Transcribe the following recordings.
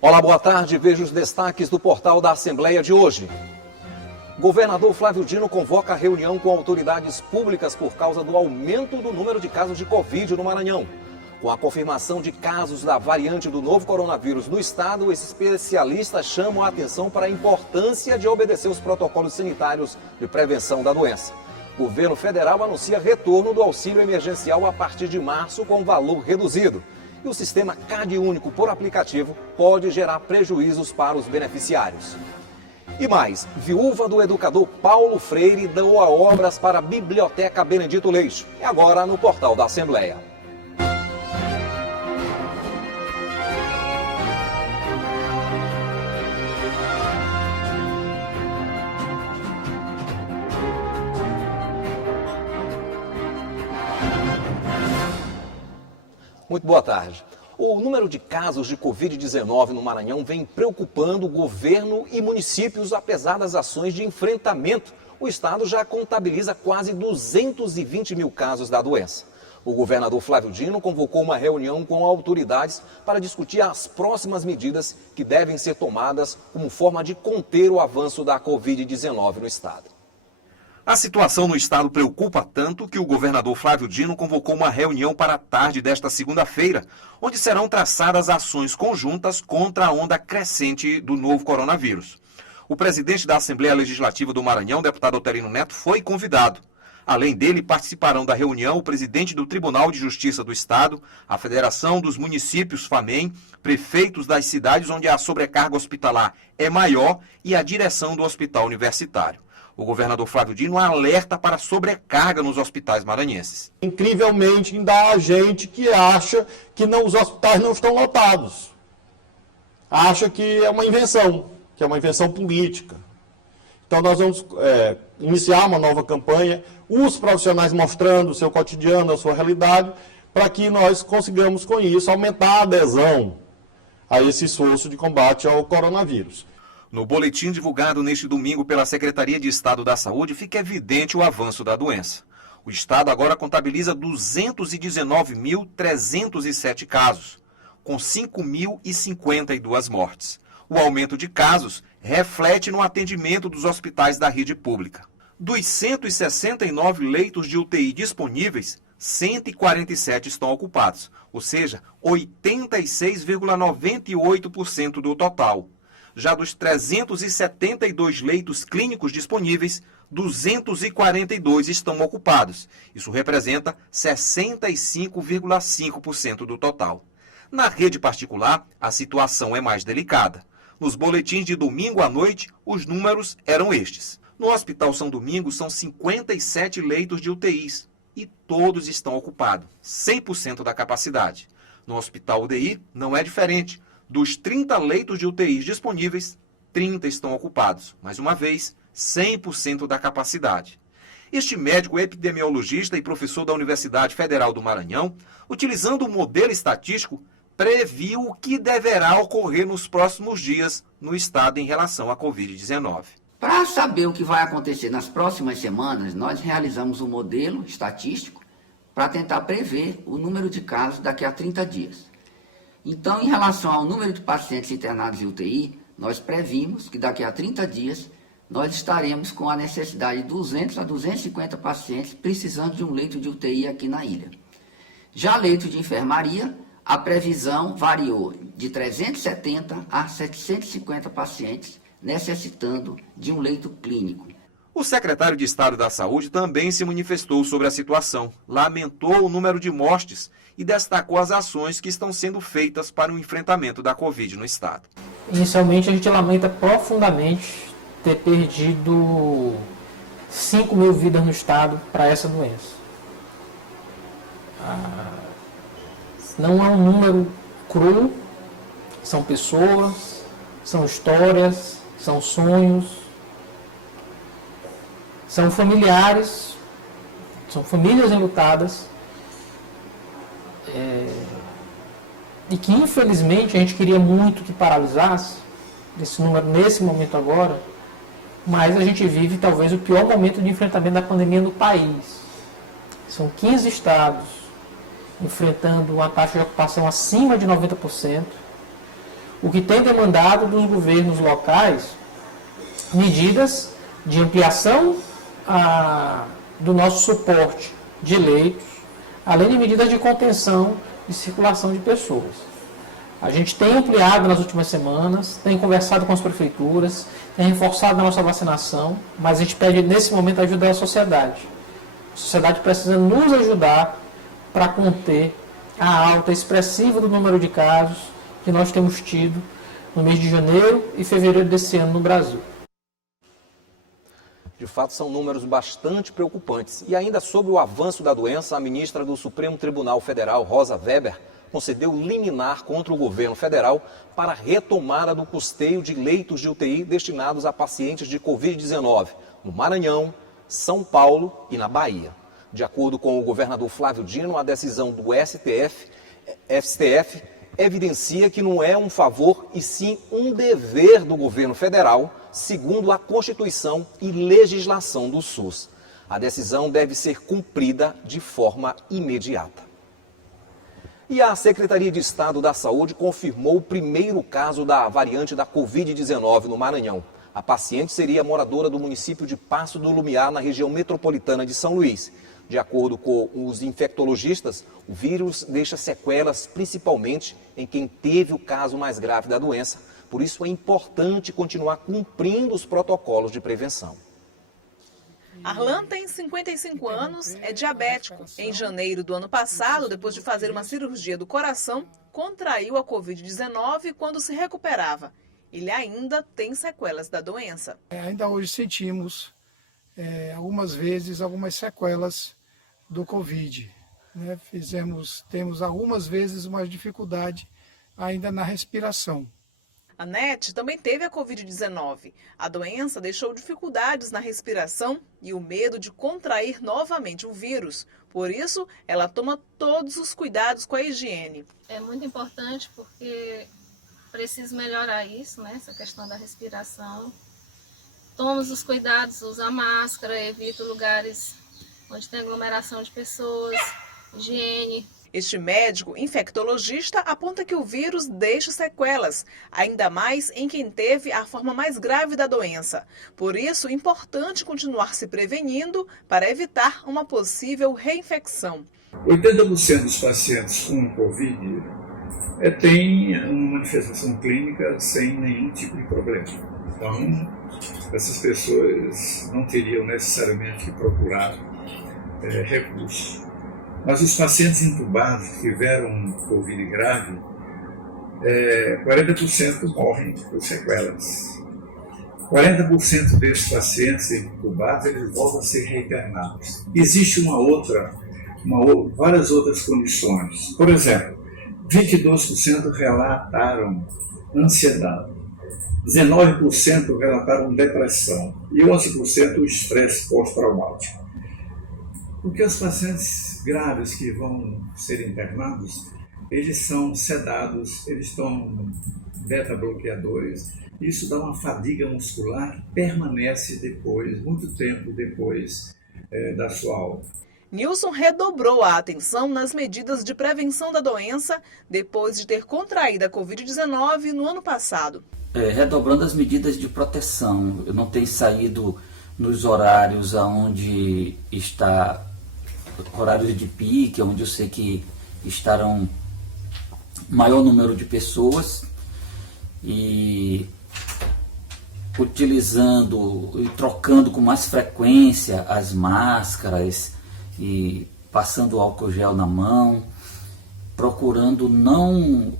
Olá, boa tarde. Veja os destaques do portal da Assembleia de hoje. Governador Flávio Dino convoca reunião com autoridades públicas por causa do aumento do número de casos de Covid no Maranhão. Com a confirmação de casos da variante do novo coronavírus no estado, esses especialistas chamam a atenção para a importância de obedecer os protocolos sanitários de prevenção da doença. O governo federal anuncia retorno do auxílio emergencial a partir de março com valor reduzido. E o sistema CAD único por aplicativo pode gerar prejuízos para os beneficiários. E mais, viúva do educador Paulo Freire doa obras para a Biblioteca Benedito Leixo. E agora no portal da Assembleia. Muito boa tarde. O número de casos de Covid-19 no Maranhão vem preocupando o governo e municípios, apesar das ações de enfrentamento. O estado já contabiliza quase 220 mil casos da doença. O governador Flávio Dino convocou uma reunião com autoridades para discutir as próximas medidas que devem ser tomadas como forma de conter o avanço da Covid-19 no estado. A situação no estado preocupa tanto que o governador Flávio Dino convocou uma reunião para a tarde desta segunda-feira, onde serão traçadas ações conjuntas contra a onda crescente do novo coronavírus. O presidente da Assembleia Legislativa do Maranhão, deputado Oterino Neto, foi convidado. Além dele, participarão da reunião o presidente do Tribunal de Justiça do Estado, a Federação dos Municípios FAMEM, prefeitos das cidades onde a sobrecarga hospitalar é maior e a direção do Hospital Universitário. O governador Flávio Dino alerta para a sobrecarga nos hospitais maranhenses. Incrivelmente, ainda há gente que acha que os hospitais não estão lotados. Acha que é uma invenção política. Então nós vamos iniciar uma nova campanha, os profissionais mostrando o seu cotidiano, a sua realidade, para que nós consigamos com isso aumentar a adesão a esse esforço de combate ao coronavírus. No boletim divulgado neste domingo pela Secretaria de Estado da Saúde, fica evidente o avanço da doença. O estado agora contabiliza 219.307 casos, com 5.052 mortes. O aumento de casos reflete no atendimento dos hospitais da rede pública. Dos 169 leitos de UTI disponíveis, 147 estão ocupados, ou seja, 86,98% do total. Já dos 372 leitos clínicos disponíveis, 242 estão ocupados. Isso representa 65,5% do total. Na rede particular, a situação é mais delicada. Nos boletins de domingo à noite, os números eram estes. No Hospital São Domingos, são 57 leitos de UTIs e todos estão ocupados, 100% da capacidade. No Hospital UDI, não é diferente. Dos 30 leitos de UTIs disponíveis, 30 estão ocupados. Mais uma vez, 100% da capacidade. Este médico epidemiologista e professor da Universidade Federal do Maranhão, utilizando o modelo estatístico, previu o que deverá ocorrer nos próximos dias no estado em relação à Covid-19. Para saber o que vai acontecer nas próximas semanas, nós realizamos um modelo estatístico para tentar prever o número de casos daqui a 30 dias. Então, em relação ao número de pacientes internados em UTI, nós previmos que daqui a 30 dias nós estaremos com a necessidade de 200 a 250 pacientes precisando de um leito de UTI aqui na ilha. Já leito de enfermaria, a previsão variou de 370 a 750 pacientes necessitando de um leito clínico. O secretário de Estado da Saúde também se manifestou sobre a situação, lamentou o número de mortes e destacou as ações que estão sendo feitas para o enfrentamento da Covid no estado. Inicialmente, a gente lamenta profundamente ter perdido 5 mil vidas no estado para essa doença. Não é um número cru, são pessoas, são histórias, são sonhos, são familiares, são famílias enlutadas, e que infelizmente a gente queria muito que paralisasse esse número nesse momento agora, mas a gente vive talvez o pior momento de enfrentamento da pandemia no país. São 15 estados enfrentando uma taxa de ocupação acima de 90%. o que tem demandado dos governos locais medidas de ampliação do nosso suporte de leitos, além de medidas de contenção de circulação de pessoas. A gente tem ampliado nas últimas semanas, tem conversado com as prefeituras, tem reforçado a nossa vacinação, mas a gente pede nesse momento ajuda da sociedade. A sociedade precisa nos ajudar para conter a alta expressiva do número de casos que nós temos tido no mês de janeiro e fevereiro desse ano no Brasil. De fato, são números bastante preocupantes. E ainda sobre o avanço da doença, a ministra do Supremo Tribunal Federal, Rosa Weber, concedeu liminar contra o governo federal para a retomada do custeio de leitos de UTI destinados a pacientes de Covid-19 no Maranhão, São Paulo e na Bahia. De acordo com o governador Flávio Dino, a decisão do STF evidencia que não é um favor e sim um dever do governo federal, segundo a Constituição e legislação do SUS. A decisão deve ser cumprida de forma imediata. E a Secretaria de Estado da Saúde confirmou o primeiro caso da variante da Covid-19 no Maranhão. A paciente seria moradora do município de Passo do Lumiar, na região metropolitana de São Luís. De acordo com os infectologistas, o vírus deixa sequelas principalmente em quem teve o caso mais grave da doença. Por isso é importante continuar cumprindo os protocolos de prevenção. Arlan tem 55 anos, é diabético. Em janeiro do ano passado, depois de fazer uma cirurgia do coração, contraiu a Covid-19 quando se recuperava. Ele ainda tem sequelas da doença. Ainda hoje sentimos algumas vezes algumas sequelas do Covid. Né? Temos algumas vezes uma dificuldade ainda na respiração. A Nete também teve a Covid-19. A doença deixou dificuldades na respiração e o medo de contrair novamente o vírus. Por isso, ela toma todos os cuidados com a higiene. É muito importante porque preciso melhorar isso, né? Essa questão da respiração. Tomo os cuidados, uso a máscara, evito lugares onde tem aglomeração de pessoas, higiene. Este médico infectologista aponta que o vírus deixa sequelas, ainda mais em quem teve a forma mais grave da doença. Por isso, é importante continuar se prevenindo para evitar uma possível reinfecção. 80% dos pacientes com Covid tem uma manifestação clínica sem nenhum tipo de problema. Então, essas pessoas não teriam necessariamente que procurar recurso. Mas os pacientes intubados que tiveram Covid grave, 40% morrem por sequelas. 40% desses pacientes intubados, eles voltam a ser reinternados. Existe várias outras condições. Por exemplo, 22% relataram ansiedade, 19% relataram depressão e 11% o estresse pós-traumático. Porque os pacientes graves que vão ser internados, eles são sedados, eles tomam beta-bloqueadores. Isso dá uma fadiga muscular que permanece depois, muito tempo depois da sua alta. Nilson redobrou a atenção nas medidas de prevenção da doença depois de ter contraído a Covid-19 no ano passado. Redobrando as medidas de proteção. Eu não tenho saído nos horários onde está horários de pique, onde eu sei que estarão maior número de pessoas, e utilizando e trocando com mais frequência as máscaras e passando álcool gel na mão, procurando não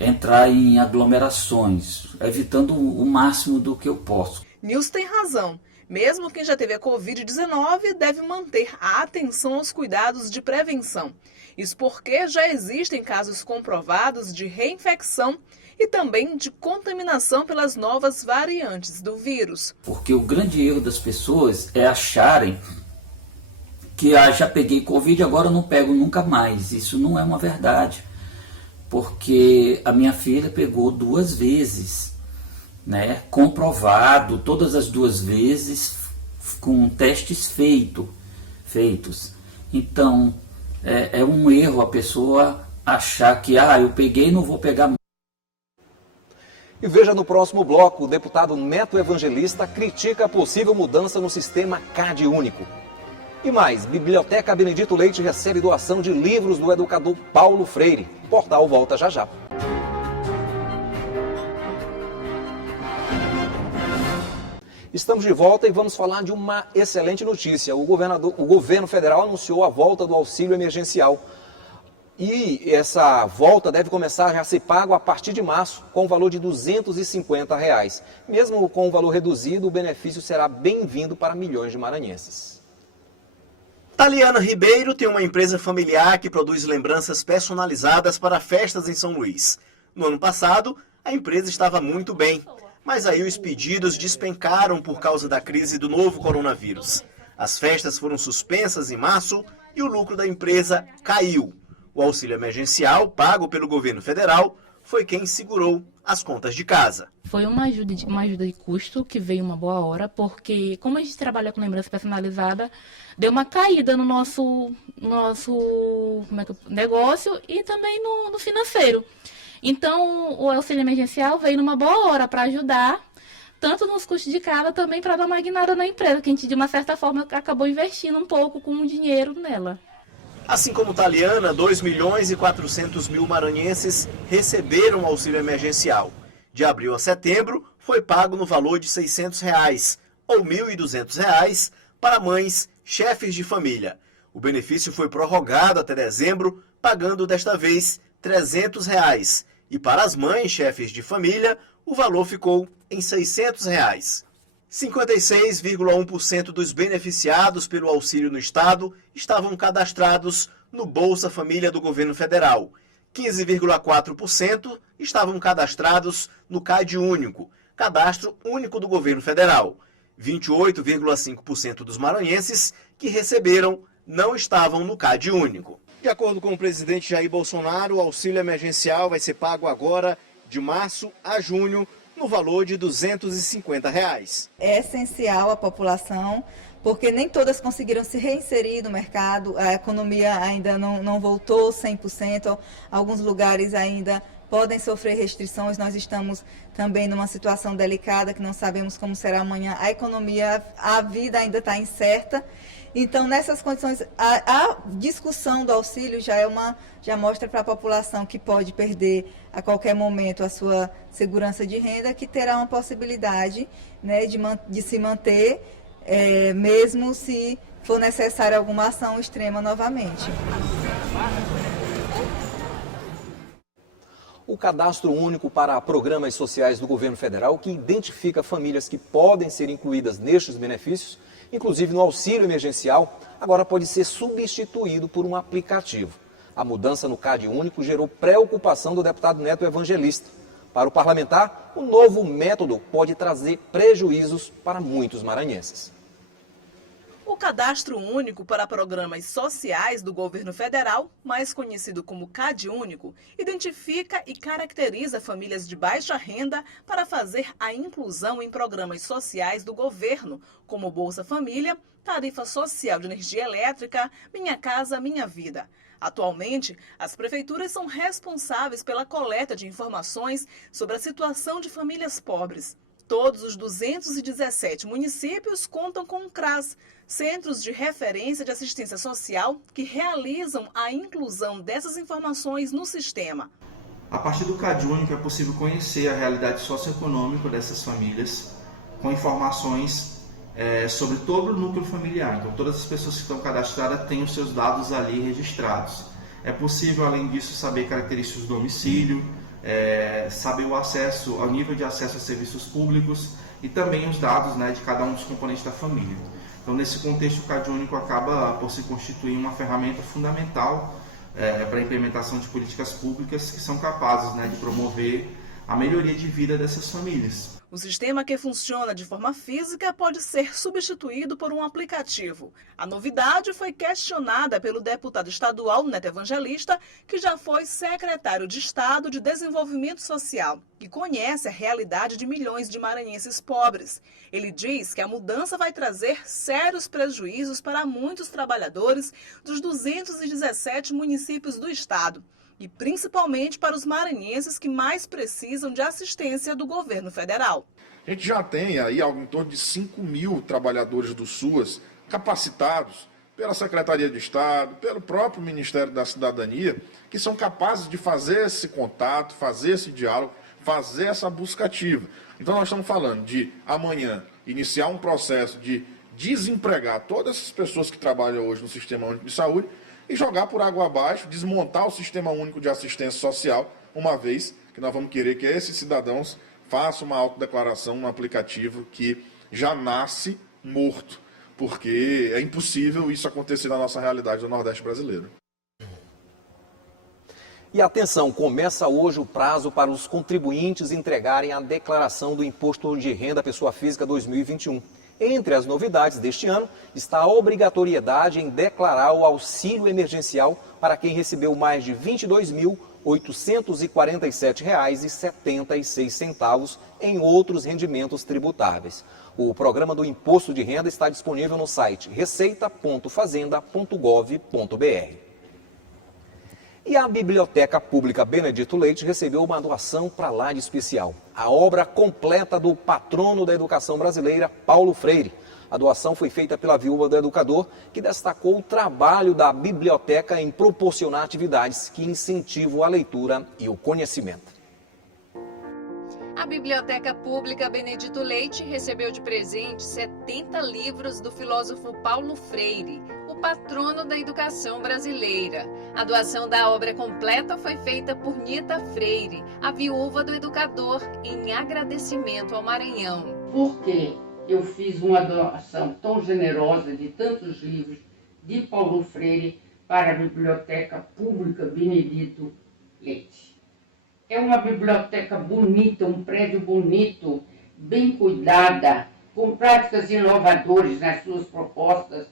entrar em aglomerações, evitando o máximo do que eu posso. Nilson tem razão. Mesmo quem já teve a Covid-19 deve manter a atenção aos cuidados de prevenção. Isso porque já existem casos comprovados de reinfecção e também de contaminação pelas novas variantes do vírus. Porque o grande erro das pessoas é acharem que já peguei Covid, agora eu não pego nunca mais. Isso não é uma verdade, porque a minha filha pegou 2 vezes. Né, comprovado, todas as 2 vezes com testes feitos. Então, é um erro a pessoa achar que eu peguei e não vou pegar mais. E veja no próximo bloco, o deputado Neto Evangelista critica a possível mudança no sistema CAD único. E mais, Biblioteca Benedito Leite recebe doação de livros do educador Paulo Freire. O portal volta já já. Estamos de volta e vamos falar de uma excelente notícia. O governo federal anunciou a volta do auxílio emergencial. E essa volta deve começar a ser pago a partir de março, com o valor de R$ 250. Mesmo com o valor reduzido, o benefício será bem-vindo para milhões de maranhenses. Taliana Ribeiro tem uma empresa familiar que produz lembranças personalizadas para festas em São Luís. No ano passado, a empresa estava muito bem, mas aí os pedidos despencaram por causa da crise do novo coronavírus. As festas foram suspensas em março e o lucro da empresa caiu. O auxílio emergencial, pago pelo governo federal, foi quem segurou as contas de casa. Foi uma ajuda de custo que veio uma boa hora, porque como a gente trabalha com lembrança personalizada, deu uma caída no nosso negócio e também no financeiro. Então, o auxílio emergencial veio numa boa hora para ajudar, tanto nos custos de casa, também para dar uma guinada na empresa, que a gente, de uma certa forma, acabou investindo um pouco com o dinheiro nela. Assim como Taliana, 2.400.000 maranhenses receberam o auxílio emergencial. De abril a setembro, foi pago no valor de R$ 600, ou R$ 1.200, para mães, chefes de família. O benefício foi prorrogado até dezembro, pagando desta vez R$ 300. E para as mães, chefes de família, o valor ficou em R$ 600. 56,1% dos beneficiados pelo auxílio no estado estavam cadastrados no Bolsa Família do governo federal. 15,4% estavam cadastrados no CAD único, cadastro único do governo federal. 28,5% dos maranhenses que receberam não estavam no CAD único. De acordo com o presidente Jair Bolsonaro, o auxílio emergencial vai ser pago agora de março a junho, no valor de R$ 250. É essencial à população, porque nem todas conseguiram se reinserir no mercado, a economia ainda não voltou 100%, alguns lugares ainda podem sofrer restrições, nós estamos também numa situação delicada, que não sabemos como será amanhã, a economia, a vida ainda está incerta. Então, nessas condições, a discussão do auxílio já mostra para a população que pode perder a qualquer momento a sua segurança de renda, que terá uma possibilidade, né, de se manter, mesmo se for necessária alguma ação extrema novamente. O Cadastro Único para Programas Sociais do Governo Federal, que identifica famílias que podem ser incluídas nestes benefícios, inclusive no auxílio emergencial, agora pode ser substituído por um aplicativo. A mudança no CAD único gerou preocupação do deputado Neto Evangelista. Para o parlamentar, o novo método pode trazer prejuízos para muitos maranhenses. O Cadastro Único para Programas Sociais do Governo Federal, mais conhecido como CAD único, identifica e caracteriza famílias de baixa renda para fazer a inclusão em programas sociais do governo, como Bolsa Família, Tarifa Social de Energia Elétrica, Minha Casa Minha Vida. Atualmente, as prefeituras são responsáveis pela coleta de informações sobre a situação de famílias pobres. Todos os 217 municípios contam com o CRAS, Centros de Referência de Assistência Social, que realizam a inclusão dessas informações no sistema. A partir do CAD único é possível conhecer a realidade socioeconômica dessas famílias, com informações sobre todo o núcleo familiar. Então, todas as pessoas que estão cadastradas têm os seus dados ali registrados. É possível, além disso, saber características do domicílio, saber o nível de acesso a serviços públicos e também os dados, né, de cada um dos componentes da família. Então, nesse contexto, o CAD único acaba por se constituir uma ferramenta fundamental para a implementação de políticas públicas que são capazes, né, de promover a melhoria de vida dessas famílias. O sistema, que funciona de forma física, pode ser substituído por um aplicativo. A novidade foi questionada pelo deputado estadual Neto Evangelista, que já foi secretário de Estado de Desenvolvimento Social e conhece a realidade de milhões de maranhenses pobres. Ele diz que a mudança vai trazer sérios prejuízos para muitos trabalhadores dos 217 municípios do estado. e principalmente para os maranhenses que mais precisam de assistência do governo federal. A gente já tem aí algo em torno de 5 mil trabalhadores do SUAS capacitados pela Secretaria de Estado, pelo próprio Ministério da Cidadania, que são capazes de fazer esse contato, fazer esse diálogo, fazer essa busca ativa. Então nós estamos falando de amanhã iniciar um processo de desempregar todas essas pessoas que trabalham hoje no Sistema Único de Saúde e jogar por água abaixo, desmontar o Sistema Único de Assistência Social, uma vez que nós vamos querer que esses cidadãos façam uma autodeclaração no aplicativo que já nasce morto, porque é impossível isso acontecer na nossa realidade do Nordeste brasileiro. E atenção, começa hoje o prazo para os contribuintes entregarem a declaração do Imposto de Renda à Pessoa Física 2021. Entre as novidades deste ano está a obrigatoriedade em declarar o auxílio emergencial para quem recebeu mais de R$ 22.847,76 em outros rendimentos tributáveis. O programa do Imposto de Renda está disponível no site receita.fazenda.gov.br. E a Biblioteca Pública Benedito Leite recebeu uma doação para lá de especial. A obra completa do patrono da educação brasileira, Paulo Freire. A doação foi feita pela viúva do educador, que destacou o trabalho da biblioteca em proporcionar atividades que incentivam a leitura e o conhecimento. A Biblioteca Pública Benedito Leite recebeu de presente 70 livros do filósofo Paulo Freire, o patrono da educação brasileira. A doação da obra completa foi feita por Nita Freire, a viúva do educador, em agradecimento ao Maranhão. Por que eu fiz uma doação tão generosa de tantos livros de Paulo Freire para a Biblioteca Pública Benedito Leite? É uma biblioteca bonita, um prédio bonito, bem cuidada, com práticas inovadoras nas suas propostas,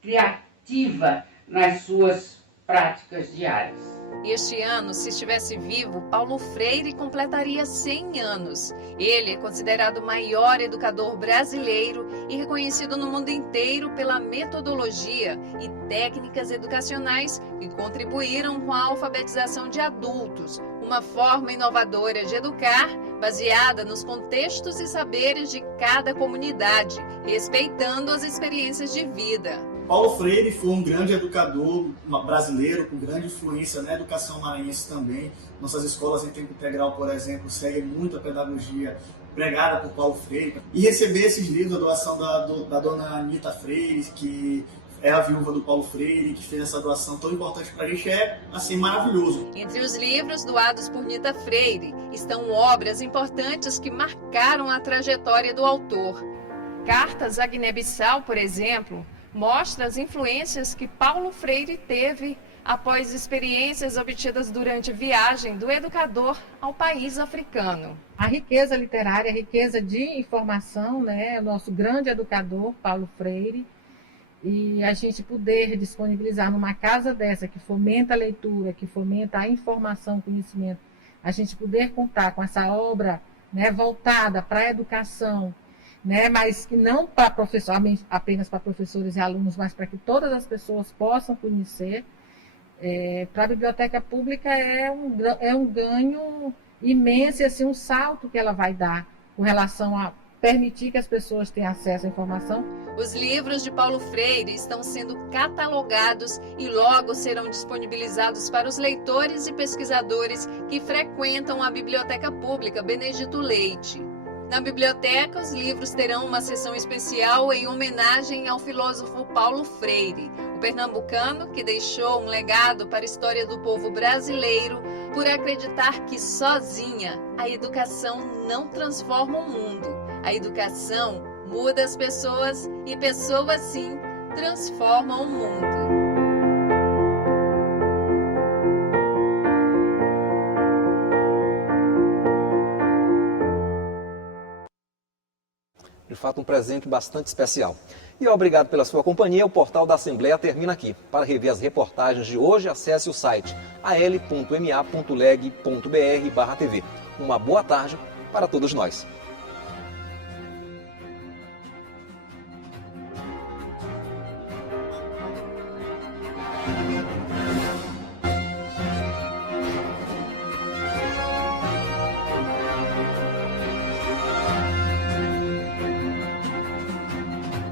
criativa nas suas práticas diárias. Este ano, se estivesse vivo, Paulo Freire completaria 100 anos. Ele é considerado o maior educador brasileiro e reconhecido no mundo inteiro pela metodologia e técnicas educacionais que contribuíram com a alfabetização de adultos, uma forma inovadora de educar, baseada nos contextos e saberes de cada comunidade, respeitando as experiências de vida. Paulo Freire foi um grande educador brasileiro, com grande influência na educação maranhense também. Nossas escolas em tempo integral, por exemplo, seguem muito a pedagogia pregada por Paulo Freire. E receber esses livros, a doação da dona Nita Freire, que é a viúva do Paulo Freire, que fez essa doação tão importante para a gente, é assim, maravilhoso. Entre os livros doados por Nita Freire estão obras importantes que marcaram a trajetória do autor. Cartas à Guiné-Bissau, por exemplo, mostra as influências que Paulo Freire teve após experiências obtidas durante viagem do educador ao país africano. A riqueza literária, a riqueza de informação, né? O nosso grande educador, Paulo Freire, e a gente poder disponibilizar numa casa dessa que fomenta a leitura, que fomenta a informação, o conhecimento, a gente poder contar com essa obra, né, voltada para a educação, né, mas que não para apenas para professores e alunos, mas para que todas as pessoas possam conhecer. Para a biblioteca pública é um ganho imenso, assim, um salto que ela vai dar com relação a permitir que as pessoas tenham acesso à informação. Os livros de Paulo Freire estão sendo catalogados e logo serão disponibilizados para os leitores e pesquisadores que frequentam a Biblioteca Pública Benedito Leite. Na biblioteca, os livros terão uma seção especial em homenagem ao filósofo Paulo Freire, o pernambucano que deixou um legado para a história do povo brasileiro por acreditar que sozinha a educação não transforma o mundo. A educação muda as pessoas e pessoas, sim, transformam o mundo. De fato, um presente bastante especial. E obrigado pela sua companhia. O Portal da Assembleia termina aqui. Para rever as reportagens de hoje, acesse o site al.ma.leg.br/tv. Uma boa tarde para todos nós.